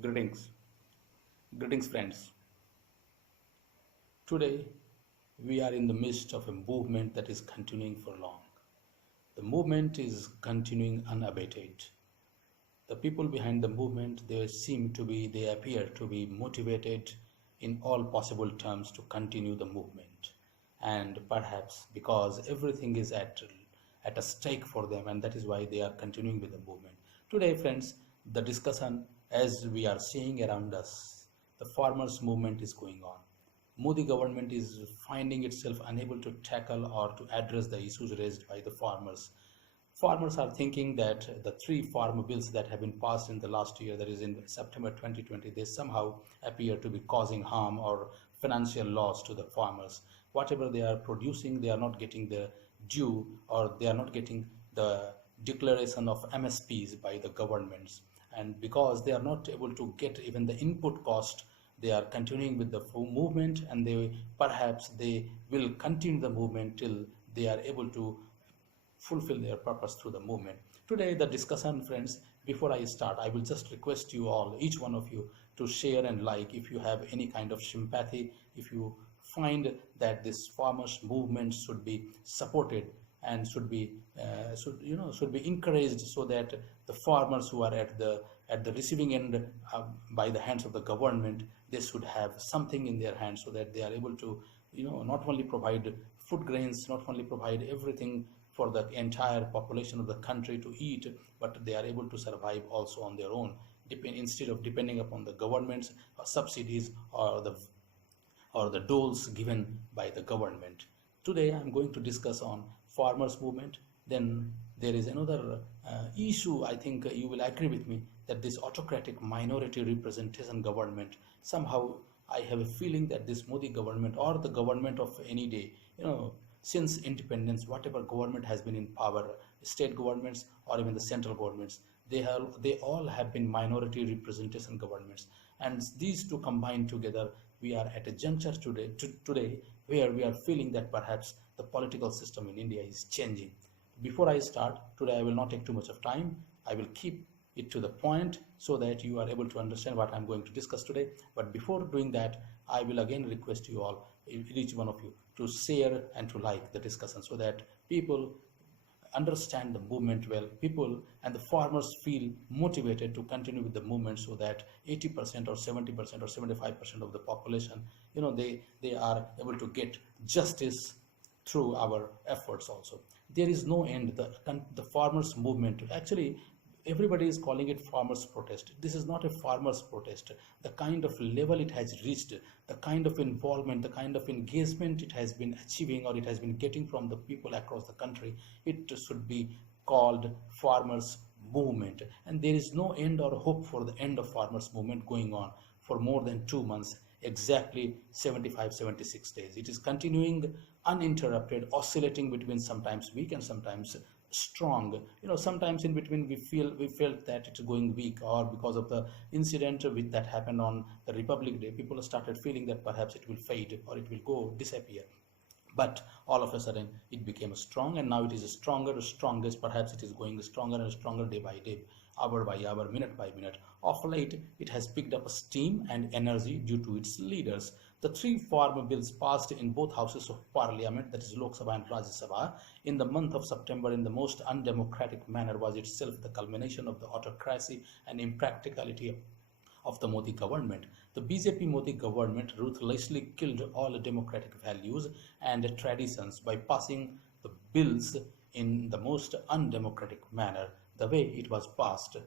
Greetings, greetings, friends. Today, we are in the midst of a movement that is continuing for long. The movement is continuing unabated. The people behind the movement, they appear to be motivated in all possible terms to continue the movement. And perhaps because everything is at a stake for them, and that is why they are continuing with the movement. Today, friends, the discussion, as we are seeing around us, the farmers' movement is going on. Modi government is finding itself unable to tackle or to address the issues raised by the farmers. Farmers are thinking that the three farm bills that have been passed in the last year, that is in September 2020, they somehow appear to be causing harm or financial loss to the farmers. Whatever they are producing, they are not getting the due, or they are not getting the declaration of MSPs by the governments. And because they are not able to get even the input cost, they are continuing with the movement, and they will continue the movement till they are able to fulfill their purpose through the movement. Today, the discussion, friends, before I start, I will just request you all, each one of you, to share and like if you have any kind of sympathy, if you find that this farmers movement should be supported and should be encouraged, so that the farmers who are at the receiving end by the hands of the government, they should have something in their hands, so that they are able to not only provide food grains, not only provide everything for the entire population of the country to eat, but they are able to survive also on their own, instead of depending upon the government's subsidies or the doles given by the government. Today, I'm going to discuss on farmers' movement. Then there is another issue. I think you will agree with me that this autocratic minority representation government, somehow I have a feeling that this Modi government or the government of any day, since independence, whatever government has been in power, state governments or even the central governments, they all have been minority representation governments, and these two combined together, we are at a juncture today where we are feeling that perhaps the political system in India is changing. Before I start today, I will not take too much of time. I will keep it to the point so that you are able to understand what I'm going to discuss today. But before doing that, I will again request you all, each one of you, to share and to like the discussion, so that people understand the movement well. People and the farmers feel motivated to continue with the movement, so that 80% or 70% or 75% of the population, they are able to get justice through our efforts also. There is no end. The farmers movement, actually, everybody is calling it farmers protest. This is not a farmers protest. The kind of level it has reached, the kind of involvement, the kind of engagement it has been achieving, or it has been getting from the people across the country, it should be called farmers movement. And there is no end or hope for the end of farmers movement going on for more than 2 months, exactly 75, 76 days. It is continuing uninterrupted, oscillating between sometimes weak and sometimes strong. Sometimes in between we felt that it's going weak, or because of the incident that happened on the Republic Day, people started feeling that perhaps it will fade or it will go disappear. But all of a sudden it became strong, and now it is stronger, strongest. Perhaps it is going stronger and stronger day by day, hour by hour, minute by minute. Of late, it has picked up steam and energy due to its leaders. The three farm bills passed in both houses of parliament, that is Lok Sabha and Rajya Sabha, in the month of September in the most undemocratic manner, was itself the culmination of the autocracy and impracticality of the Modi government. The BJP Modi government ruthlessly killed all democratic values and traditions by passing the bills in the most undemocratic manner. The way it was passed, and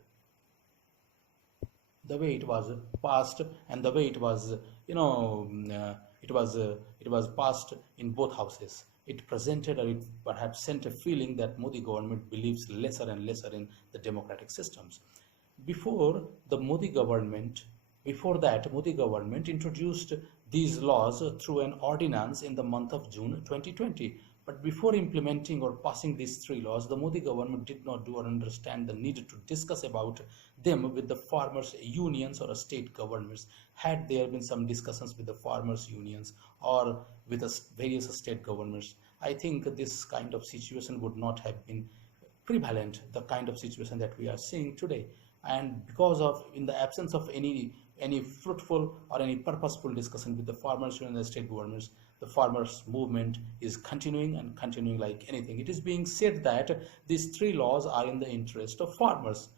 the way it was, it was passed in both houses. It presented, or it perhaps sent a feeling that Modi government believes lesser and lesser in the democratic systems. Before the Modi government, Before that, Modi government introduced these laws through an ordinance in the month of June 2020. But before implementing or passing these three laws, the Modi government did not do or understand the need to discuss about them with the farmers' unions or state governments. Had there been some discussions with the farmers' unions or with the various state governments, I think this kind of situation would not have been prevalent, the kind of situation that we are seeing today. and because of, in the absence of any fruitful or any purposeful discussion with the farmers and the state governments, the farmers movement is continuing and continuing like anything. It is being said that these three laws are in the interest of farmers.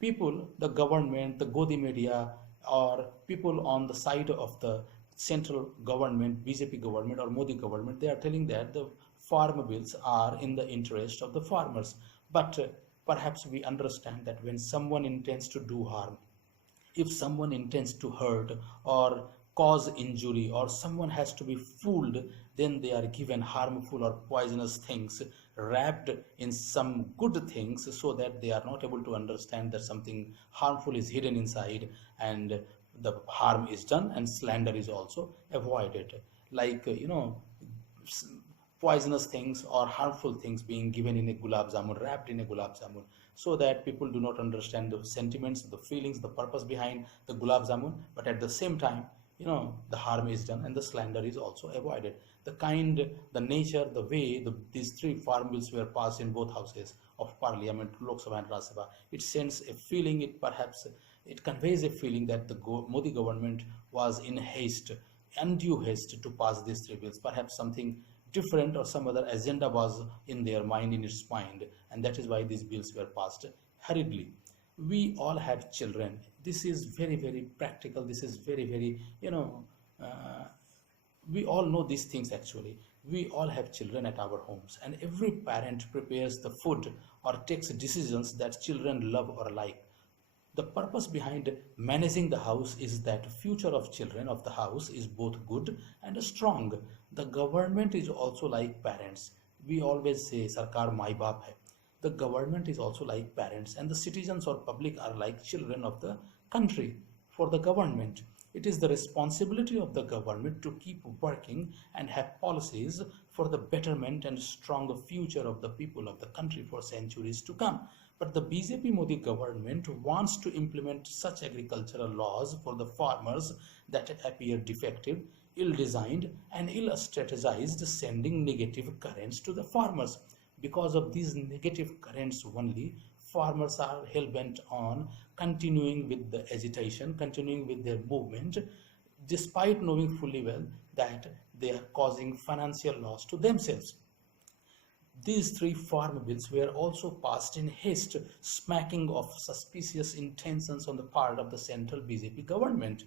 People, the government, the Godi media, or people on the side of the central government, BJP government or Modi government, they are telling that the farm bills are in the interest of the farmers. But perhaps we understand that when someone intends to do harm, if someone intends to hurt or cause injury, or someone has to be fooled, then they are given harmful or poisonous things wrapped in some good things, so that they are not able to understand that something harmful is hidden inside, and the harm is done and slander is also avoided. Like poisonous things or harmful things being given in a gulab jamun, wrapped in a gulab jamun, so that people do not understand the sentiments, the feelings, the purpose behind the gulab jamun, but at the same time, the harm is done and the slander is also avoided. The kind, the nature, the way these three farm bills were passed in both houses of parliament, Lok Sabha and Rajya Sabha, it sends a feeling, it conveys a feeling that the Modi government was in haste, undue haste to pass these three bills. Perhaps something different or some other agenda was in their mind, in its mind, and that is why these bills were passed hurriedly. We all have children. This is very, very practical. This is very, very, uh, we all know these things actually. We all have children at our homes, and every parent prepares the food or takes decisions that children love or like. The purpose behind managing the house is that future of children of the house is both good and strong. The government is also like parents. We always say sarkar mai baap hai. The government is also like parents, and the citizens or public are like children of the country. For the government, it is the responsibility of the government to keep working and have policies for the betterment and stronger future of the people of the country for centuries to come. But the BJP Modi government wants to implement such agricultural laws for the farmers that appear defective, ill-designed and ill-strategized, sending negative currents to the farmers. Because of these negative currents only, farmers are hell-bent on continuing with the agitation, continuing with their movement, despite knowing fully well that they are causing financial loss to themselves. These three farm bills were also passed in haste, smacking of suspicious intentions on the part of the central BJP government.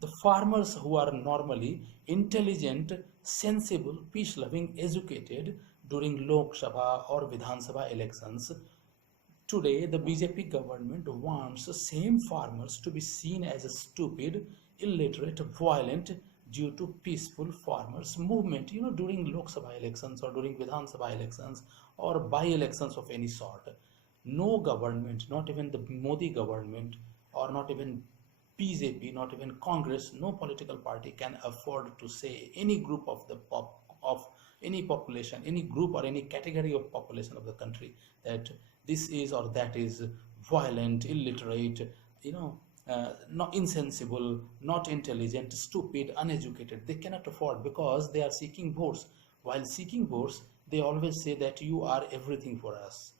The farmers, who are normally intelligent, sensible, peace-loving, educated during Lok Sabha or Vidhan Sabha elections, today the BJP government wants the same farmers to be seen as stupid, illiterate, violent due to peaceful farmers movement, during Lok Sabha elections or during Vidhan Sabha elections or by-elections of any sort. No government, not even the Modi government or not even BJP, not even Congress, no political party can afford to say any group of of any population, any group or any category of population of the country that this is or that is violent, illiterate, not insensible, not intelligent, stupid, uneducated. They cannot afford, because they are seeking votes. While seeking votes, they always say that you are everything for us.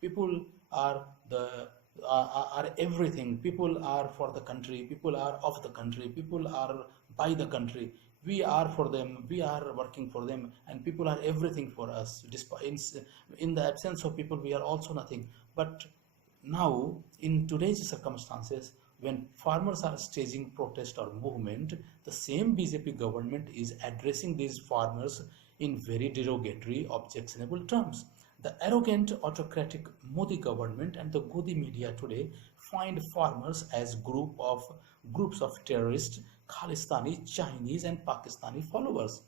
People are the are everything. People are for the country. People are of the country. People are by the country. We are for them. We are working for them, and people are everything for us. Despite in the absence of people, we are also nothing. But now, in today's circumstances, when farmers are staging protest or movement, the same BJP government is addressing these farmers in very derogatory, objectionable terms. The arrogant, autocratic Modi government and the Godi media today find farmers as groups of terrorists, Khalistani, Chinese, and Pakistani followers.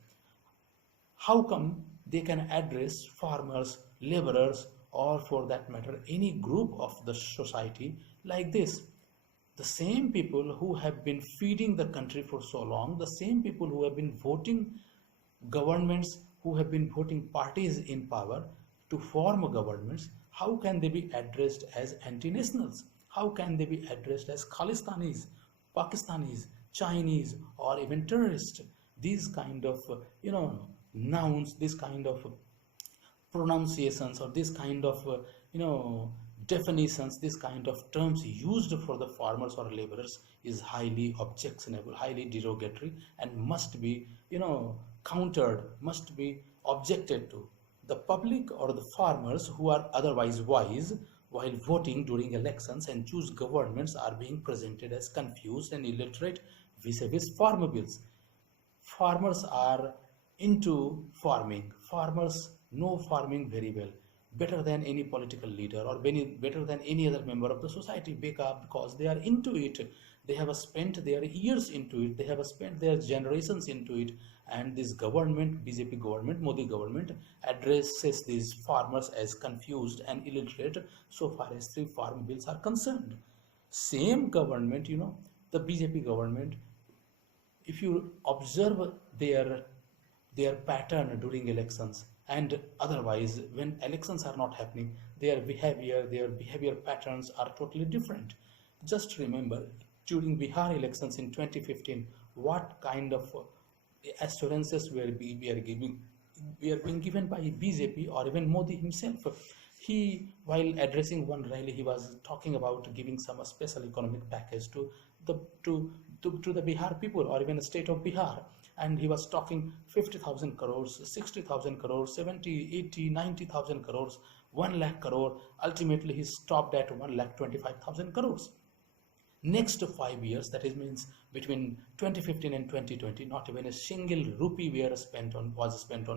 How come they can address farmers, laborers, or for that matter any group of the society like this? The same people who have been feeding the country for so long, the same people who have been voting governments, who have been voting parties in power to form governments, how can they be addressed as anti-nationals? How can they be addressed as Khalistanis, Pakistanis, Chinese, or even terrorists? These kind of nouns, this kind of pronunciations, or this kind of definitions, this kind of terms used for the farmers or laborers is highly objectionable, highly derogatory, and must be, countered, must be objected to. The public or the farmers who are otherwise wise while voting during elections and choose governments are being presented as confused and illiterate vis-a-vis farm bills. Farmers are into farming. Farmers know farming very well, better than any political leader or better than any other member of the society, because they are into it. They have spent their years into it. They have spent their generations into it. And this government, BJP government, Modi government, addresses these farmers as confused and illiterate so far as the farm bills are concerned. Same government, the BJP government, if you observe their their pattern during elections and otherwise when elections are not happening, their behavior patterns are totally different. Just remember, during Bihar elections in 2015, what kind of assurances we are being given by BJP or even Modi himself. He, while addressing one rally, he was talking about giving some special economic package the to the Bihar people or even the state of Bihar, and he was talking 50,000 crores, 60,000 crores, 70, 80, 90,000 crores, 1 lakh crore. Ultimately, he stopped at 1,25,000 crores. Next 5 years, that is means between 2015 and 2020, not even a single rupee was spent on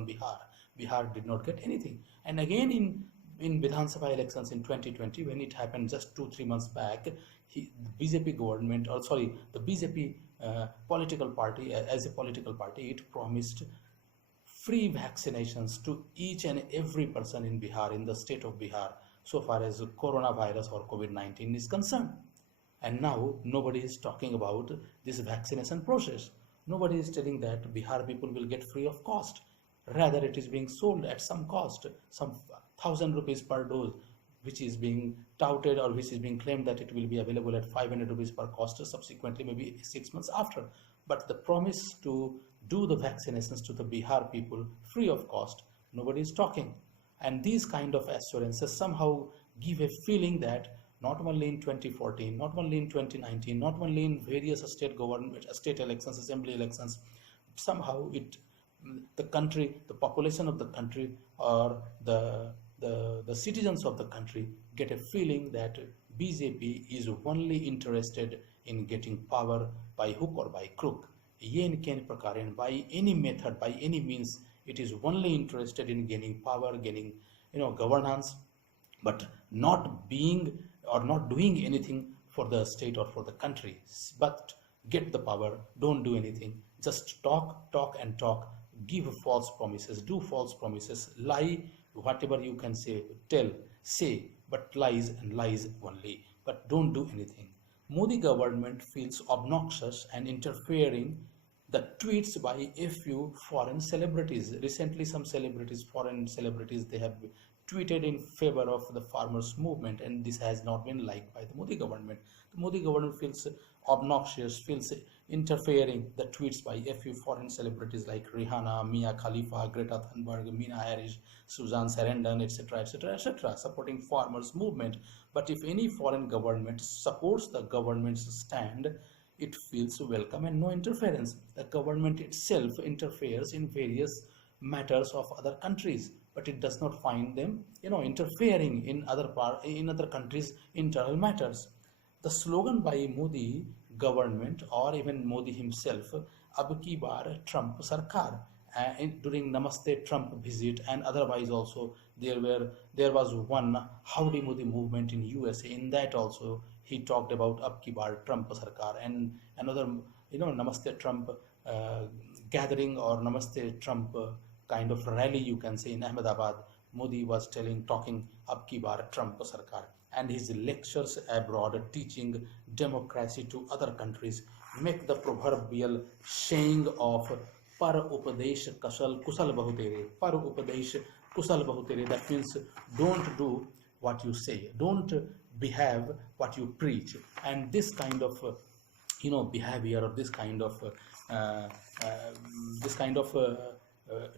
Bihar. Bihar did not get anything. And again in Vidhan Sabha elections in 2020, when it happened just 2-3 months back, the BJP government, or sorry, the BJP political party, as a political party, it promised free vaccinations to each and every person in Bihar, in the state of Bihar, so far as coronavirus or COVID-19 is concerned. And now nobody is talking about this vaccination process. Nobody is telling that Bihar people will get free of cost. Rather, it is being sold at some cost, some 1,000 rupees per dose, which is being touted or which is being claimed that it will be available at 500 rupees per cost subsequently, maybe 6 months after. But the promise to do the vaccinations to the Bihar people free of cost, nobody is talking. And these kind of assurances somehow give a feeling that not only in 2014, not only in 2019, not only in various state elections, assembly elections, somehow the country, the population of the country, or the citizens of the country get a feeling that BJP is only interested in getting power by hook or by crook. By any method, by any means, it is only interested in gaining power, gaining governance, but not being or not doing anything for the state or for the country. But get the power, don't do anything, just talk and talk, give false promises, do false promises, lie, whatever you can say, but lies and lies only, but don't do anything. Modi government feels obnoxious and interfering the tweets by a few foreign celebrities. Recently, some foreign celebrities, they have tweeted in favor of the farmers movement, and this has not been liked by the Modi government. The Modi government feels obnoxious, feels interfering the tweets by a few foreign celebrities like Rihanna, Mia Khalifa, Greta Thunberg, Meena Harris, Susan Sarandon, etc., etc., etc., supporting farmers movement. But if any foreign government supports the government's stand, it feels welcome and no interference. The government itself interferes in various matters of other countries, but it does not find them interfering in other countries' internal matters. The slogan by Modi government or even Modi himself, "Ab ki baar Trump Sarkar," during Namaste Trump visit, and otherwise also there was one Howdy Modi movement in USA. In that also he talked about "Ab ki baar Trump Sarkar," and another Namaste Trump gathering or Namaste Trump kind of rally, you can say, in Ahmedabad. Modi was talking "Ab ki baar Trump Sarkar," and his lectures abroad teaching democracy to other countries make the proverbial saying of "Par upadesh kusal bahutere," "Par upadesh kusal bahutere," that means don't do what you say, don't behave what you preach. And this kind of behavior, or this kind of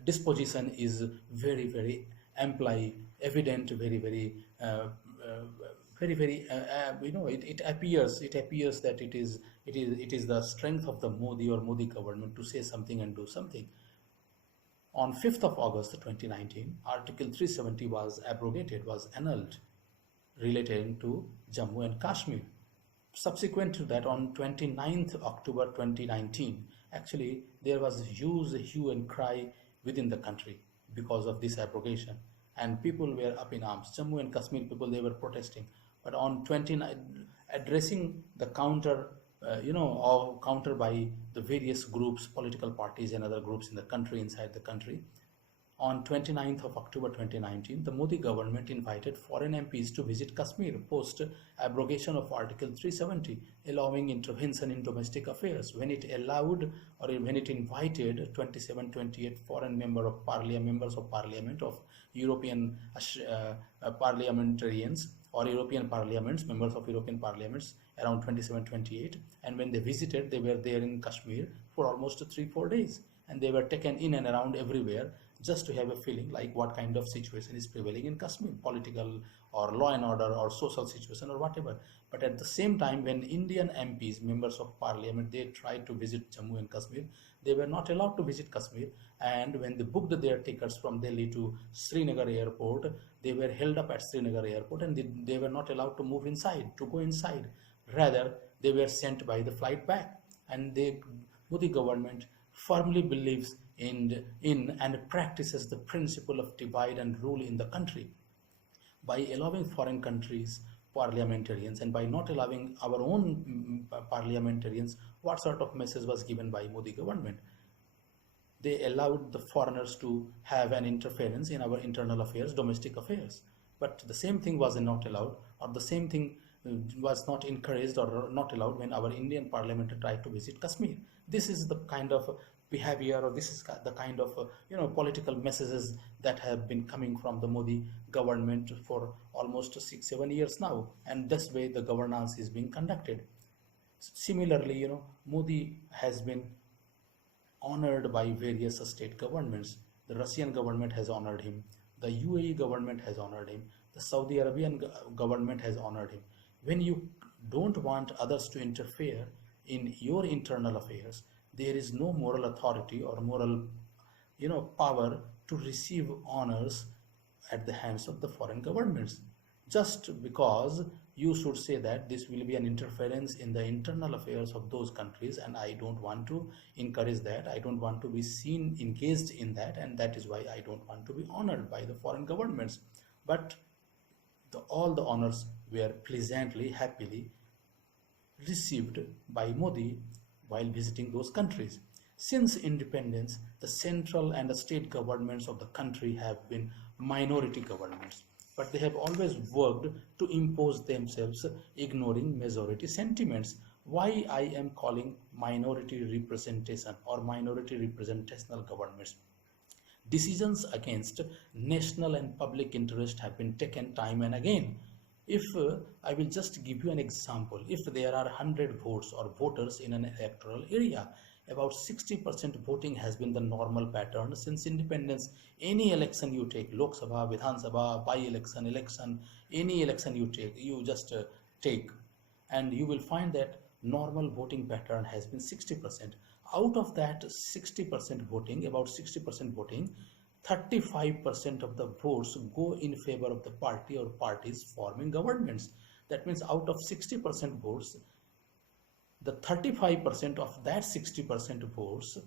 disposition is very, very evident, very, very very it appears that it is the strength of the Modi or Modi government to say something and do something. On 5th of August 2019, Article 370 was annulled relating to Jammu and Kashmir. Subsequent to that, on 29th October 2019, actually there was huge hue and cry within the country because of this abrogation, and people were up in arms. Jammu and Kashmir people, they were protesting. But on 29, addressing the or counter by the various groups, political parties and other groups in the country, inside the country, on 29th of October 2019, the Modi government invited foreign MPs to visit Kashmir post abrogation of Article 370, allowing intervention in domestic affairs. When it allowed, or when it invited 27, 28 foreign members of parliament of European parliamentarians or European parliaments, members of European parliaments, around 27, 28, and when they visited, they were there in Kashmir for almost 3-4 days, and they were taken in and around everywhere, just to have a feeling like what kind of situation is prevailing in Kashmir, political or law and order or social situation or whatever. But at the same time, when Indian MPs, members of parliament, they tried to visit Jammu and Kashmir, they were not allowed to visit Kashmir. And when they booked their tickets from Delhi to Srinagar airport, they were held up at Srinagar airport, and they were not allowed to move inside, to go inside. Rather, they were sent by the flight back. And the Modi government firmly believes in and practices the principle of divide and rule in the country. By allowing foreign countries parliamentarians and by not allowing our own parliamentarians, what sort of message was given by Modi government? They allowed the foreigners to have an interference in our internal affairs, domestic affairs. But the same thing was not allowed, or the same thing was not encouraged or not allowed when our Indian parliament tried to visit Kashmir. This is the kind of behavior, or this is the kind of political messages that have been coming from the Modi government for almost 6-7 years now, and this way the governance is being conducted. Similarly, Modi has been honored by various state governments. The Russian government has honored him, the UAE government has honored him, the Saudi Arabian government has honored him. When you don't want others to interfere in your internal affairs, there is no moral authority or moral power to receive honors at the hands of the foreign governments. Just because you should say that this will be an interference in the internal affairs of those countries, and I don't want to encourage that, I don't want to be seen engaged in that, and that is why I don't want to be honored by the foreign governments. But all the honors were pleasantly, happily received by Modi while visiting those countries. Since independence, the central and the state governments of the country have been minority governments, but they have always worked to impose themselves, ignoring majority sentiments. Why I am calling minority representation or minority representational governments? Decisions against national and public interest have been taken time and again. If I will just give you an example, if there are 100 votes or voters in an electoral area, about 60% voting has been the normal pattern since independence. Any election you take, Lok Sabha, Vidhan Sabha, by-election, election, any election you take, you just take, and you will find that normal voting pattern has been 60%. Out of that 60% voting, about 60% voting, 35% of the votes go in favor of the party or parties forming governments. That means out of 60% votes, the 35% of that 60% votes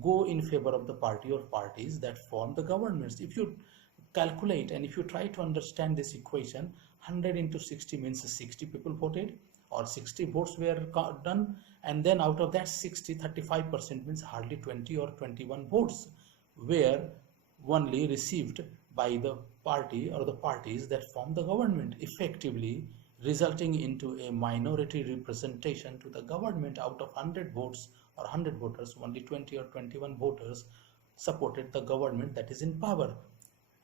go in favor of the party or parties that form the governments. If you calculate and if you try to understand this equation, 100 into 60 means 60 people voted or 60 votes were done, and then out of that 60, 35% means hardly 20 or 21 votes were only received by the party or the parties that form the government, effectively resulting into a minority representation to the government. Out of 100 votes or 100 voters, only 20 or 21 voters supported the government that is in power.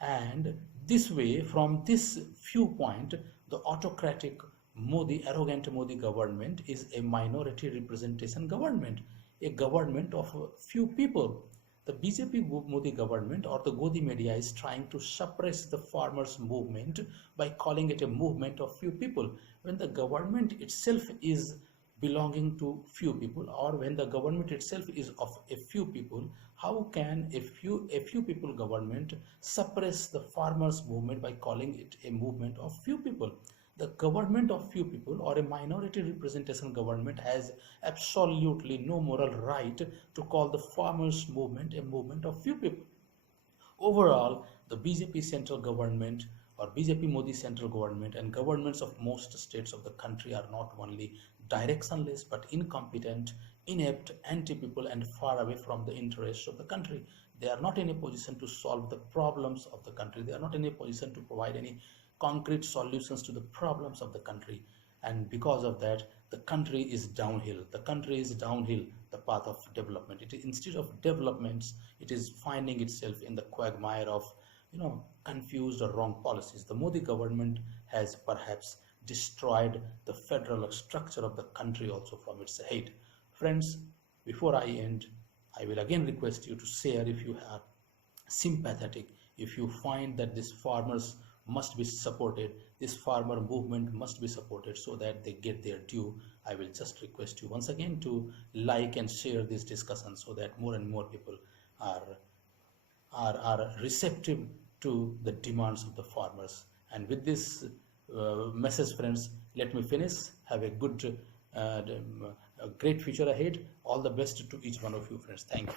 And this way, from this viewpoint, the autocratic Modi, arrogant Modi government is a minority representation government, a government of few people. The BJP Modi government or the Godi media is trying to suppress the farmers movement by calling it a movement of few people, when the government itself is belonging to few people, or when the government itself is of a few people. How can a few people government suppress the farmers movement by calling it a movement of few people? The government of few people or a minority representation government has absolutely no moral right to call the farmers movement a movement of few people. Overall, the BJP central government or BJP Modi central government and governments of most states of the country are not only directionless but incompetent, inept, anti-people and far away from the interests of the country. They are not in a position to solve the problems of the country. They are not in a position to provide any concrete solutions to the problems of the country. And because of that, the country is downhill. The country is downhill, the path of development. It is, instead of developments, it is finding itself in the quagmire of confused or wrong policies. The Modi government has perhaps destroyed the federal structure of the country also from its head. Friends, before I end, I will again request you to share if you are sympathetic, if you find that these farmers must be supported, this farmer movement must be supported so that they get their due. I will just request you once again to like and share this discussion so that more and more people are are receptive to the demands of the farmers. And with this message, friends, let me finish. Have a good, a great future ahead. All the best to each one of you, friends. Thank you.